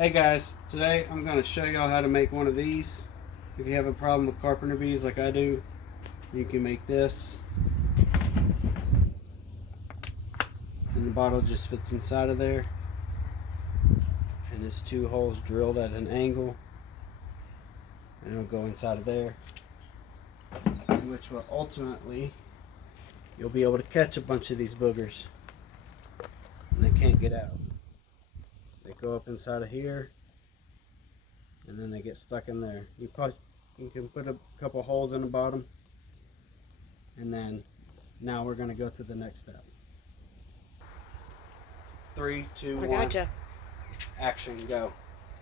Hey guys, today I'm going to show y'all how to make one of these. If you have a problem with carpenter bees like I do, you can make this. And the bottle just fits inside of there. And it's two holes drilled at an angle. And it'll go inside of there. Which will ultimately, you'll be able to catch a bunch of these boogers. And they can't get out. They go up inside of here, and then they get stuck in there. You can put a couple holes in the bottom, and then now we're going to go to the next step. 3, 2, 1. I gotcha. Action, go.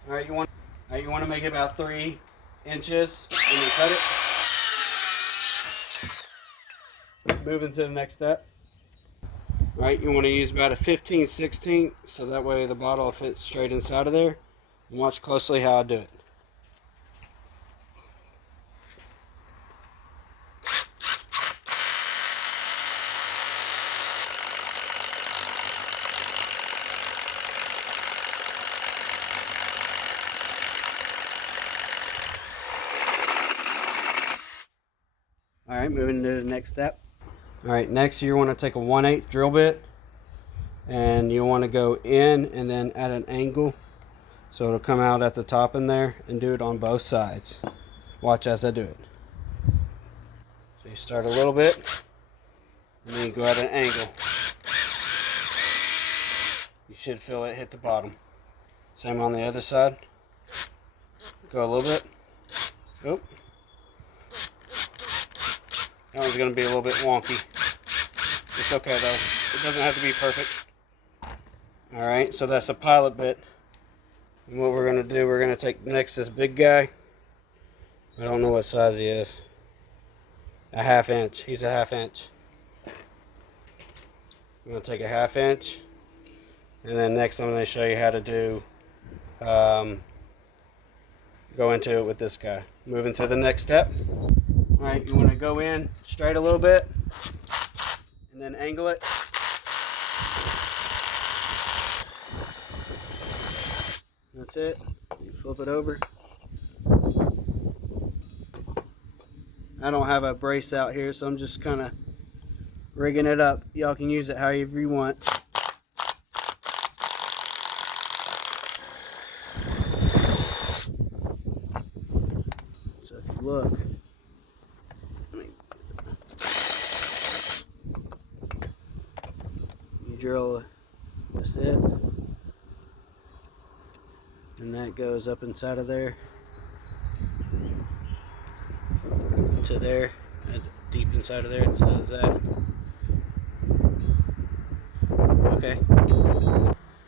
All right, you want to make it about 3 inches, and then cut it. Moving to the next step. Right, you want to use about a 15/16 so that way the bottle will fit straight inside of there. And watch closely how I do it. Alright, moving to the next step. Alright, next you want to take a 1/8 drill bit and you want to go in and then at an angle so it'll come out at the top in there, and do it on both sides. Watch as I do it. So you start a little bit and then you go at an angle. You should feel it hit the bottom. Same on the other side. Go a little bit. Oop. That one's going to be a little bit wonky. It's okay though. It doesn't have to be perfect. Alright, so that's a pilot bit. And what we're going to do, we're going to take next this big guy. I don't know what size he is. A 1/2 inch. He's a 1/2 inch. I'm going to take a 1/2 inch. And then next I'm going to show you how to do, go into it with this guy. Moving to the next step. Alright, you want to go in straight a little bit. And then angle it. That's it. You flip it over. I don't have a brace out here, so I'm just kind of rigging it up. Y'all can use it however you want. So if you look, you drill, that's it. And that goes up inside of there to there, deep inside of there instead of that. Okay.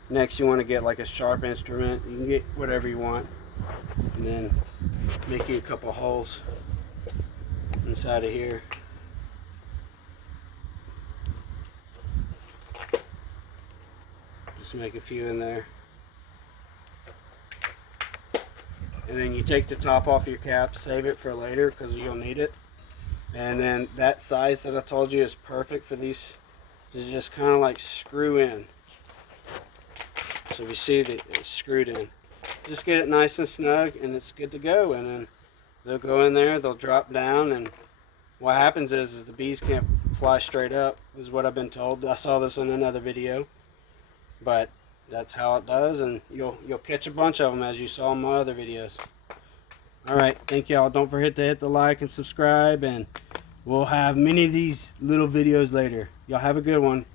Next you want to get like a sharp instrument. You can get whatever you want. And then make you a couple holes inside of here. Just make a few in there. And then you take the top off your cap, save it for later because you'll need it. And then that size that I told you is perfect for these to just kind of like screw in. So if you see that it's screwed in, just get it nice and snug and it's good to go. And then they'll go in there, they'll drop down, and what happens is the bees can't fly straight up, is what I've been told. I saw this in another video, but that's how it does, and you'll catch a bunch of them as you saw in my other videos. Alright, thank y'all. Don't forget to hit the like and subscribe, and we'll have many of these little videos later. Y'all have a good one.